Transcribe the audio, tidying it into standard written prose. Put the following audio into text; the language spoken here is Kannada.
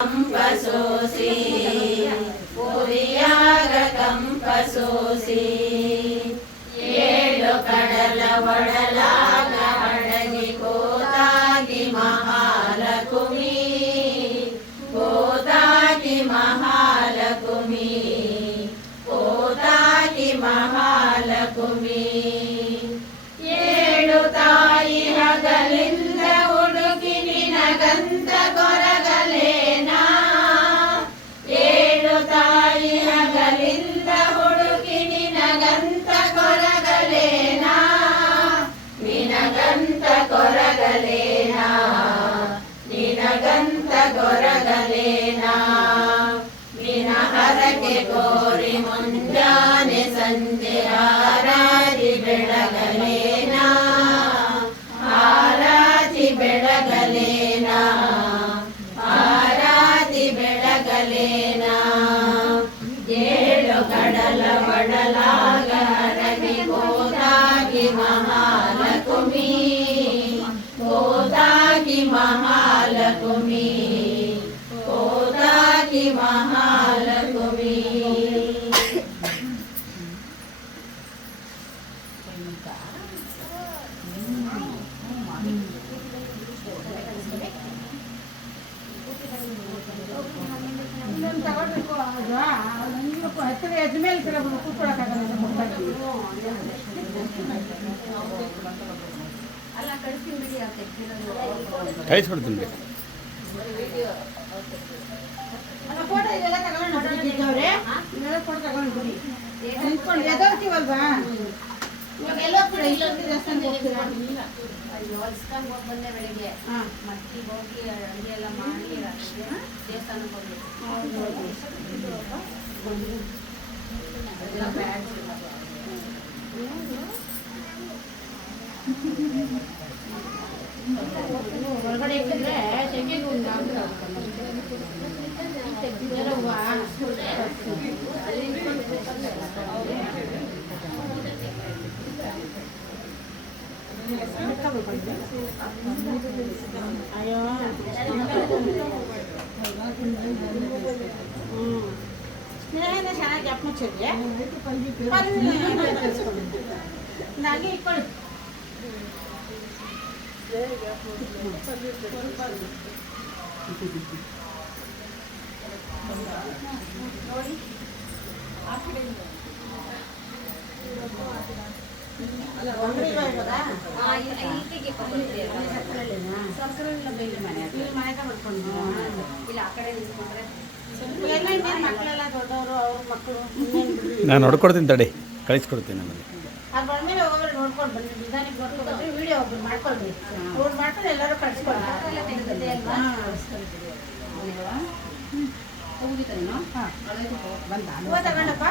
ಕಂಪಸೋಸಿ ಪುರಿಯಾಗ ಕಂಪಸೋಸಿ ಏಳು ಕಡಲ ಒಡಲಾಗ ಅಡಗಿ ಗೋದಾಗಿ ಮಹಾಲಕುಮಿ ಗೋದಾಗಿ ಮಹಾಲಕುಮಿ ಗೋದಾಗಿ ಮಹಾಲಕುಮಿ ಏಳು ತಾಯಿ ಹಗಲಿಂದ ಹುಡುಕಿ ನಿನಗಂತ ಕೊರಗಲೇನಾ ಏಳು ತಾಯಿ ಹಗಲಿಂದ ಹುಡುಕಿ ನಿನಗಂತ ಕೊರಗಲೇನಾ ನಿನಗಂತ ಕೊರಗಲೇನಾ ನಿನಗಂತ ಕೊರಗಲೇನಾ ನಿನ ಹರಕೆ ಕೋರಿ ಮುಂಜಾನೆ ಸಂಜೆ ಹಾರಾದಿ ಬೆಳಗಲೇನಾ ಹಾರಾದಿ ಬೆಳಗಲೇನಾ ಹಾರಾದಿ ಬೆಳಗಲೇನಾ ಏಳು ಕಡಲ ಒಡಲಾಗ ಅಡಗಿ ಗೋದಾಗಿ ಮಹಾಲಕುಮಿ ಗೋದಾಗಿ ಮಹಾಲಕುಮಿ ಗೋದಾಗಿ ಮಹಾಲಕುಮಿ ಕಳಿಸ್ಬಿಡ್ತೀನಿ ಫೋಟೋ ಇದೆಲ್ಲ ತಗೊಂಡ್ರೆ ಫೋಟೋ ತಗೊಂಡ್ಬಿಡಿ ನಿಂತ್ಕೊಂಡು ಎದರ್ತೀವಲ್ವಾ ಇವಾಗ ಎಲ್ಲೋ ಕೂಡ ಇಲ್ಲೊಂದು ದೇವಸ್ಥಾನಕ್ಕೆ ಹೋಗ್ತೀರಾ ಹೊಲ್ಸ್ಕೊಂಡು ಹೋಗಿ ಬಂದೆ ಬೆಳಿಗ್ಗೆ ಮಟ್ಟಿಗೆ ಹೋಗಿ ಅಡುಗೆ ಎಲ್ಲ ಮಾಡಿ ದೇವಸ್ಥಾನಕ್ಕೆ ಹೋಗ್ಬೇಕು ಹೊರಗಡೆ ಇಟ್ಟಿದ್ರೆ ಶೆಕೆಗೆ ಅಯ್ಯೋ ಸ್ನೇಹನ ಚೆನ್ನಾಗಿ ಅಪ್ಪ ಮುಚ್ಚಿದ್ದೆ ನನಗೆ ಇಟ್ಕೊಳ್ಳಿ ನೋಡಿ ಮಕ್ಕಳೆಲ್ಲ ದೊಡ್ಡವರು ಅವ್ರ ಮಕ್ಕಳು ನಾನು ನೋಡ್ಕೊಡ್ತೀನಿ ತಡಿ ಕಳಿಸ್ಕೊಡ್ತೀನಿ ಆಮೇಲೆ ಅದು ಬಂದ್ಮೇಲೆ ಒಬ್ಬೊಬ್ರು ನೋಡ್ಕೊಂಡು ಬನ್ನಿ ನಿಧಾನಕ್ಕೆ ನೋಡ್ಕೊಂಡು ಬಂದ್ರೆ ವಿಡಿಯೋ ಒಬ್ರು ಮಾಡ್ಕೊಳ್ರಿ ಅವ್ರು ಮಾಡ್ಕೊಂಡು ಎಲ್ಲರೂ ಕಳಿಸ್ಕೊಳ್ರಿ ಹೋಗಿದ್ದಾನೇನೋ? ಬಂದ ತಗೊಂಡಪ್ಪ